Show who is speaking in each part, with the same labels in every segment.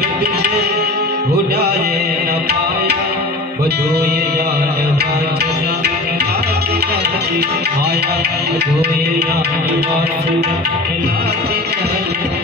Speaker 1: જગત ઉડાયે ન પાયા બધું જાણવા છતાં લાતી લાતી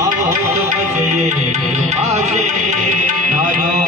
Speaker 1: આવો વસે આશે હાલો કોઈ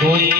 Speaker 1: કોઈ